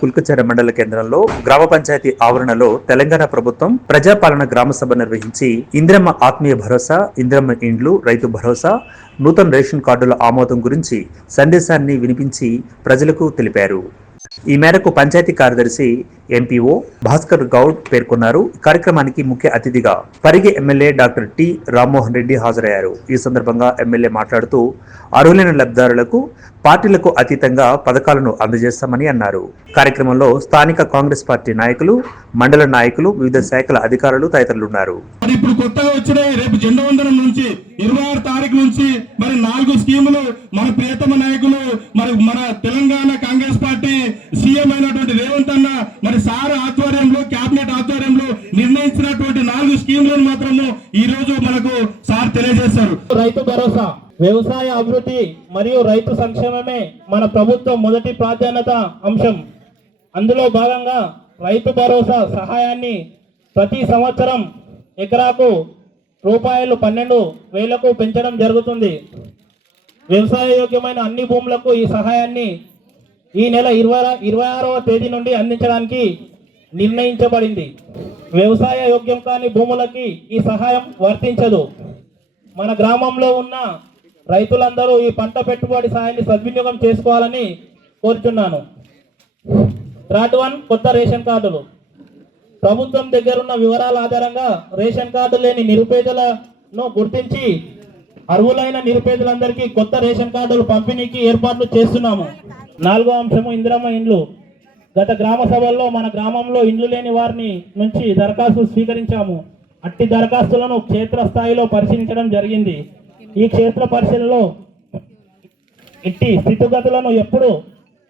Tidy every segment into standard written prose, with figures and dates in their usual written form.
కుల్కచర్ల మండల కేంద్రంలో గ్రామ పంచాయతీ ఆవరణలో తెలంగాణ ప్రభుత్వం ప్రజాపాలన గ్రామ సభ నిర్వహించి ఇందిరమ్మ ఆత్మీయ భరోసా, ఇందిరమ్మ ఇండ్లు, రైతు భరోసా, నూతన రేషన్ కార్డుల ఆమోదం గురించి సందేశాన్ని వినిపించి ప్రజలకు తెలిపారు. ఈ మేరకు పంచాయతీ కార్యదర్శి ఎంపీఓ భాస్కర్ గౌడ్ పేర్కొన్నారు. కార్యక్రమానికి ముఖ్య అతిథిగా Parigi MLA doctor T Rammohan Reddy హాజరయ్యారు. ఈ సందర్భంగా ఎమ్మెల్యే మాట్లాడుతూ అర్హులైన లబ్ధిదారులకు పార్టీలకు అతీతంగా పథకాలను అందజేస్తామని అన్నారు. కార్యక్రమంలో స్థానిక కాంగ్రెస్ పార్టీ నాయకులు, మండల నాయకులు, వివిధ శాఖల అధికారులు తదితరులు ఉన్నారు. ఇప్పుడు కొత్తగా వచ్చిన రేపు జెండా వందనం నుంచి 26 తారీఖు నుంచి మరి 4 స్కీములు మన ప్రియతమ నాయకులు మన తెలంగాణ కాంగ్రెస్ పార్టీ సీఎం అయినటువంటి రేవంత్ అన్న మరి సార్ ఆధ్వర్యంలో, కేబినెట్ ఆధ్వర్యంలో నిర్ణయించినటువంటి 4 స్కీములను మాత్రము ఈ రోజు మనకు సార్ తెలియజేశారు. రైతు భరోసా, వ్యవసాయ అభివృద్ధి మరియు రైతు సంక్షేమమే మన ప్రభుత్వం మొదటి ప్రాధాన్యత అంశం. అందులో భాగంగా రైతు భరోసా సహాయాన్ని ప్రతి సంవత్సరం ఎకరాకు రూపాయలు 12,000కు పెంచడం జరుగుతుంది. వ్యవసాయ యోగ్యమైన అన్ని భూములకు ఈ సహాయాన్ని ఈ నెల 26వ తేదీ నుండి అందించడానికి నిర్ణయించబడింది. వ్యవసాయ యోగ్యం కాని భూములకి ఈ సహాయం వర్తించదు. మన గ్రామంలో ఉన్న రైతులందరూ ఈ పంట పెట్టుబడి సహాయాన్ని సద్వినియోగం చేసుకోవాలని కోరుచున్నాను. 1 కొత్త రేషన్ కార్డులు. ప్రభుత్వం దగ్గరున్న వివరాల ఆధారంగా రేషన్ కార్డు లేని నిరుపేదలను గుర్తించి అర్హులైన నిరుపేదలందరికీ కొత్త రేషన్ కార్డులు పంపిణీకి ఏర్పాట్లు చేస్తున్నాము. 4వ అంశము ఇందిరమ్మ ఇండ్లు. గత గ్రామ సభల్లో మన గ్రామంలో ఇండ్లు లేని వారిని నుంచి దరఖాస్తు స్వీకరించాము. అట్టి దరఖాస్తులను క్షేత్రస్థాయిలో పరిశీలించడం జరిగింది. ఈ క్షేత్ర పరిశీలనలో ఇట్టి స్థితిగతులను, ఎప్పుడు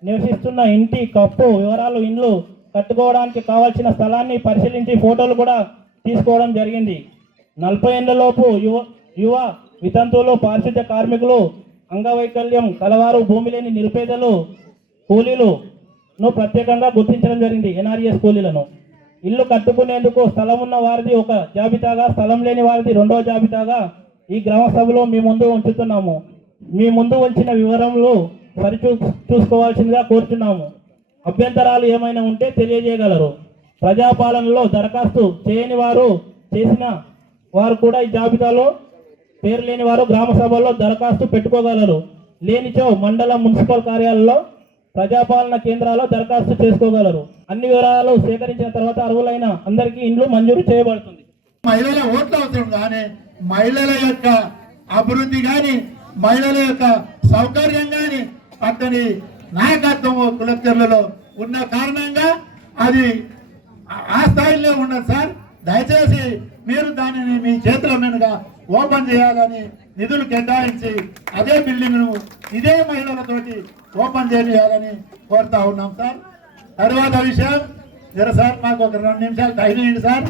నివసిస్తున్న ఇంటి కప్పు వివరాలు, ఇండ్లు కట్టుకోవడానికి కావాల్సిన స్థలాన్ని పరిశీలించి ఫోటోలు కూడా తీసుకోవడం జరిగింది. 40 ఏళ్లలోపు యువ వితంతువులు, పారిశుద్ధ్య కార్మికులు, అంగవైకల్యం కలవారు, భూమి లేని నిరుపేదలు, కూలీలను ప్రత్యేకంగా గుర్తించడం జరిగింది. NRES కూలీలను. ఇల్లు కట్టుకునేందుకు స్థలం ఉన్న వారిది ఒక జాబితాగా, స్థలం లేని వారిది 2వ జాబితాగా ఈ గ్రామ సభలో మీ ముందు ఉంచుతున్నాము. మీ ముందు ఉంచిన వివరములు చూసుకోవాల్సిందిగా కోరుచున్నాము. అభ్యంతరాలు ఏమైనా ఉంటే తెలియజేయగలరు. ప్రజాపాలనలో దరఖాస్తు చేయని వారు, చేసిన వారు కూడా ఈ జాబితాలో పేరు లేని వారు గ్రామ సభల్లో దరఖాస్తు పెట్టుకోగలరు. లేనిచో మండల, మున్సిపల్ కార్యాలయంలో, ప్రజాపాలన కేంద్రాల్లో దరఖాస్తు చేసుకోగలరు. అన్ని వివరాలు సేకరించిన తర్వాత అర్హులైన అందరికీ ఇండ్లు మంజూరు చేయబడుతుంది. మహిళల ఓట్ల అవసరం కానీ, మహిళల యొక్క అభివృద్ధి కానీ, మహిళల యొక్క సౌకర్యం కానీ అతని నాయకత్వం కులచర్లలో ఉన్న కారణంగా అది ఆ స్థాయిలో ఉన్నది. సార్, దయచేసి మీరు దానిని మీ చేతుల మీదుగా ఓపెన్ చేయాలని నిధులు కేటాయించి అదే బిల్డింగ్ను ఇదే మహిళలతోటి ఓపెన్ చేయాలని కోరుతా ఉన్నాం. సార్, తర్వాత విషయం సార్, మాకు ఒక 2 నిమిషాలు టైం ఇవ్వండి సార్.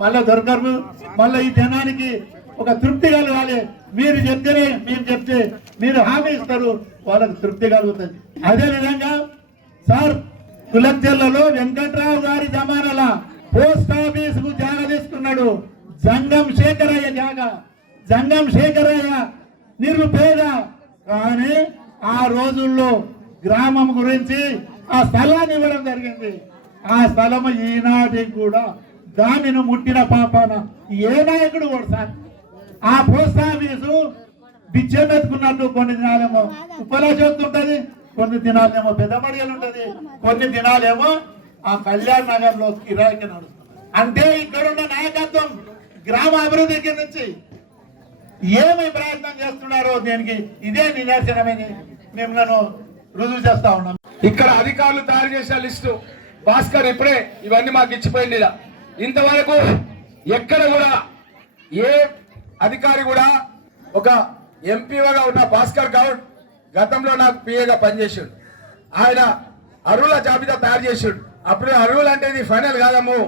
మళ్ళీ దొరకరు. మళ్ళీ ఈ జనానికి ఒక తృప్తి కలగాలి. మీరు చెప్తేనే, మీరు చెప్తే మీరు హామీ ఇస్తారు, వాళ్ళకి తృప్తి కలుగుతుంది. అదేవిధంగా సార్, కులచెర్లలో వెంకట్రావు గారి జమానాల పోస్ట్ ఆఫీస్ కు జాగా తీసుకున్నాడు. జంగం శేఖరయ్య జాగా. జంగం శేఖరయ్య నిరుపేద, కానీ ఆ రోజుల్లో గ్రామం గురించి ఆ స్థలాన్ని ఇవ్వడం జరిగింది. ఆ స్థలము ఈనాటికి కూడా దానిని ముట్టిన పాపాన ఏ నాయకుడు కూడా సార్. ఆ పోస్ట్ ఆఫీసు బిచ్చం ఎత్తుకున్నట్టు కొన్ని దినాలేమో ఉప్పలా చెప్తుంటది, కొన్ని దినాలేమో పెద్దమడిగలు ఉంటది, కొన్ని దినాలేమో ఆ కళ్యాణ్ నగర్ లో కిరాయికి నడుస్తుంది. అంటే ఇక్కడున్న నాయకత్వం గ్రామ అభివృద్ధి గురించి ఏమి ప్రయత్నం చేస్తున్నారో దీనికి ఇదే నిదర్శనమని మిమ్మల్ని రుజువు చేస్తా ఉన్నాం. ఇక్కడ అధికారులు తయారు చేసిన లిస్టు భాస్కర్ ఇప్పుడే ఇవన్నీ మాకు ఇచ్చిపోయింది. ఇంతవరకు ఎక్కడ కూడా ఏ అధికారి కూడా, ఒక ఎంపీగా ఉన్న భాస్కర్ గౌడ్ గతంలో నాకు పిఏగా పనిచేసాడు. ఆయన అర్హుల జాబితా తయారు చేసాడు. అప్పుడు అర్హులు అంటే ఇది ఫైనల్ కాదమ్ము,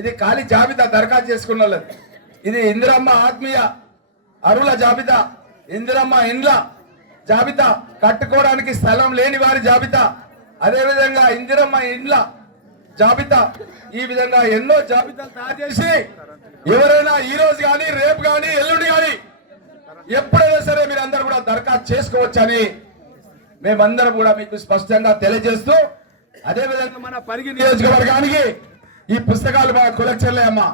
ఇది ఖాళీ జాబితా, దరఖాస్తు చేసుకున్న వాళ్ళది. ఇది ఇందిరమ్మ ఆత్మీయ అర్హుల జాబితా, ఇందిరమ్మ ఇండ్ల జాబితా, కట్టుకోవడానికి స్థలం లేని వారి జాబితా, అదేవిధంగా ఇందిరమ్మ ఇండ్ల జాబితా, ఈ విధంగా ఎన్నో జాబితాలు తయారు చేసి ఎవరైనా ఈ రోజు కానీ, రేపు కానీ, ఎల్లుండి కానీ ఎప్పుడైనా సరే మీరు అందరూ కూడా దరఖాస్తు చేసుకోవచ్చని మేమందరం కూడా మీకు స్పష్టంగా తెలియజేస్తూ అదే విధంగా మన పరిగి నియోజకవర్గానికి ఈ పుస్తకాలు మన కులక్చర్లే అమ్మా,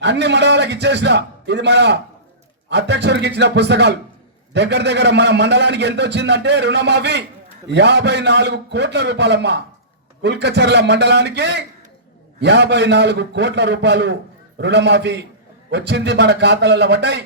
అన్ని మండలాలకు ఇచ్చేసిన. ఇది మన అధ్యక్షుడికి ఇచ్చిన పుస్తకాలు. దగ్గర దగ్గర మన మండలానికి ఎంత వచ్చిందంటే రుణమాఫీ 54 కోట్ల రూపాయలమ్మా. కుల్కచర్ల మండలానికి 54 కోట్ల రూపాయలు రుణమాఫీ వచ్చింది, మన ఖాతాలలో పడ్డాయి.